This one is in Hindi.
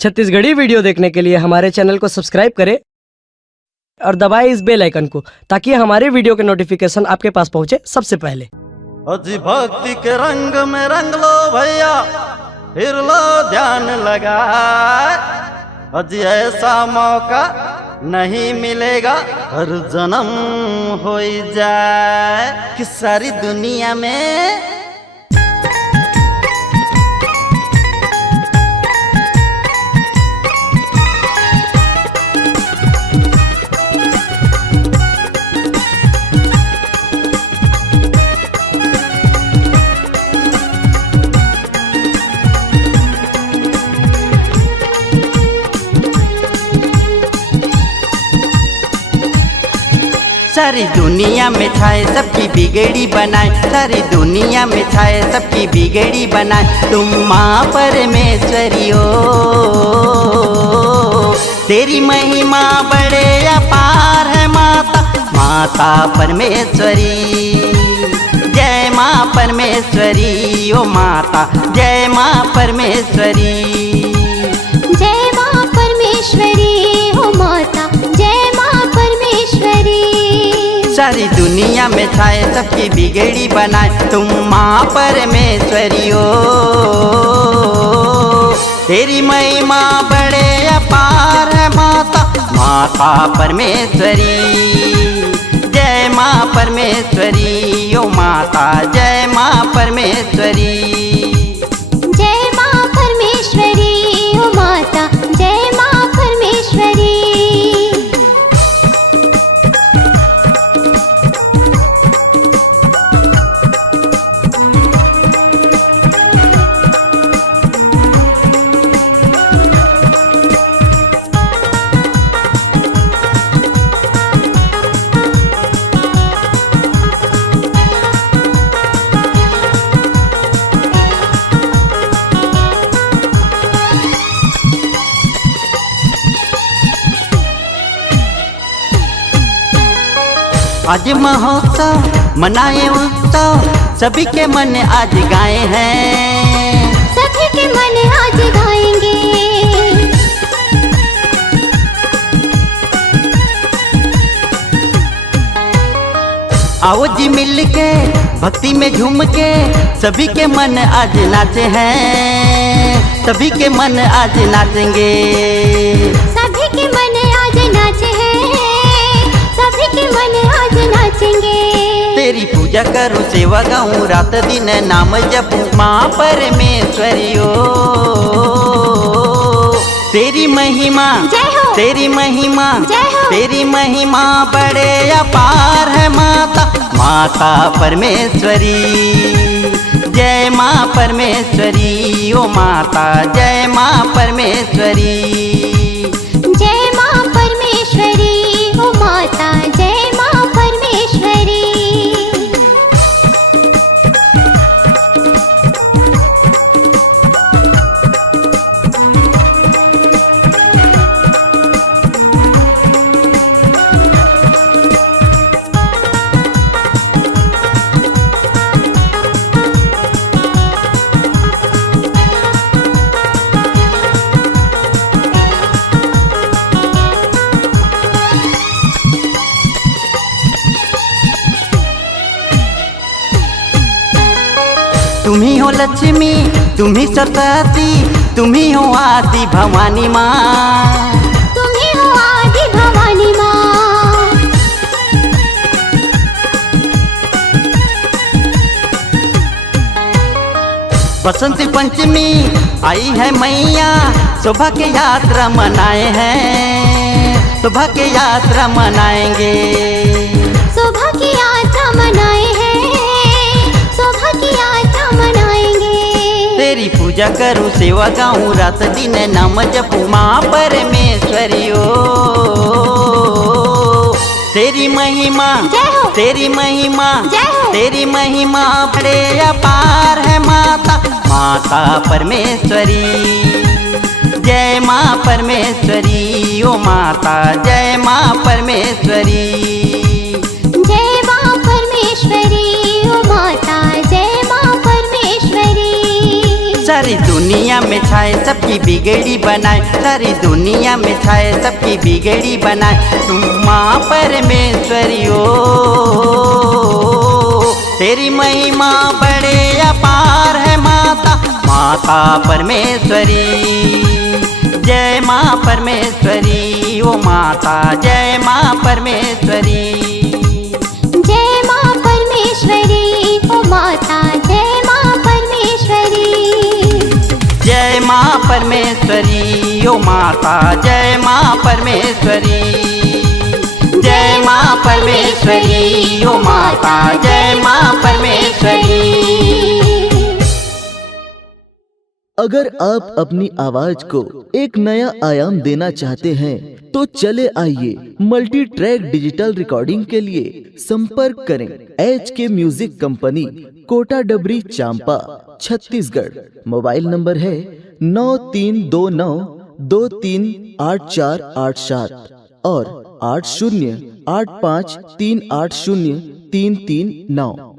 छत्तीसगढ़ी वीडियो देखने के लिए हमारे चैनल को सब्सक्राइब करें और दबाएं इस बेल आइकन को ताकि हमारे वीडियो के नोटिफिकेशन आपके पास पहुंचे सबसे पहले। अजी भक्ति के रंग में रंग लो भैया, फिर लो ध्यान लगा। अजी ऐसा मौका नहीं मिलेगा, हर जन्म हो जाए कि सारी दुनिया में सारी दुनिया में छाए सबकी बिगड़ी बनाए, सारी दुनिया में छाए सबकी बिगड़ी बनाए। तुम माँ परमेश्वरी हो, तेरी महिमा बड़े अपार है माता, माता परमेश्वरी। जय माँ परमेश्वरी ओ माता, जय माँ परमेश्वरी। जय माँ परमेश्वरी ओ माता, जय माँ परमेश्वरी। सारी दुनिया में छाए सबकी बिगड़ी बनाए, तुम माँ परमेश्वरी हो, तेरी महिमा बड़े अपार है माता, माता परमेश्वरी। जय माँ परमेश्वरी ओ माता, जय माँ परमेश्वरी। जय माँ परमेश्वरी ओ माता, जय माँ परमेश्वरी। आज महोत्सव मनाए उत्सव, सभी के मन आज गाए हैं, सभी के मन आज गाएंगे। आओ जी मिल के भक्ति में झूम के, सभी के मन आज नाचे हैं, सभी के मन आज नाचेंगे। सभी के मन आज नाचे हैं, सभी के मन आज नाचेंगे। तेरी पूजा करूं, सेवा गाऊं, रात दिन नाम जपूं, माँ परमेश्वरी हो, तेरी महिमा जय हो, तेरी महिमा जय हो, तेरी महिमा बड़े अपार है माता, माता परमेश्वरी। जय माँ परमेश्वरी ओ माता, जय माँ परमेश्वरी। जय माँ परमेश्वरी ओ माता, जय माँ परमेश्वरी। तुम्ही हो लक्ष्मी, तुम्ही सरस्वती, तुम्ही हो आदि भवानी माँ, तुम्ही हो आदि भवानी माँ। बसंत पंचमी आई है मैया, शोभा के यात्रा मनाए हैं, शोभा के यात्रा मनाएंगे। शोभा की यात्रा मनाए हैं, शोभा की यात्रा मनाएंगे। तेरी पूजा करूं, सेवा गाऊं, रात दिन नाम जपूं, माँ परमेश्वरी हो, तेरी महिमा जय हो, तेरी महिमा जय हो, तेरी महिमा बड़े अपार है माता, माता परमेश्वरी। जय माँ परमेश्वरी ओ माता, जय माँ परमेश्वरी। जय माँ परमेश्वरी ओ माता, जय माँ परमेश्वरी। सारी दुनिया में छाए सबकी बिगड़ी बनाए, सारी दुनिया में छाए सबकी बिगड़ी बनाए। तुम माँ परमेश्वरी हो, तेरी महिमा बड़े अपार है माता, माता परमेश्वरी। जय माँ परमेश्वरी ओ माता, जय माँ परमेश्वरी। जय माँ परमेश्वरी ओ माता, जय माँ परमेश्वरी। जय माँ परमेश्वरी ओ माता, जय माँ परमेश्वरी। जय माँ परमेश्वरी ओ माता, जय माँ परमेश्वरी। अगर आप अपनी आवाज को एक नया आयाम देना चाहते हैं तो चले आइए मल्टी ट्रैक डिजिटल रिकॉर्डिंग के लिए संपर्क करें HK म्यूजिक कंपनी, कोटा डबरी, चांपा, छत्तीसगढ़। मोबाइल नंबर है 9329238487 और 8085380339।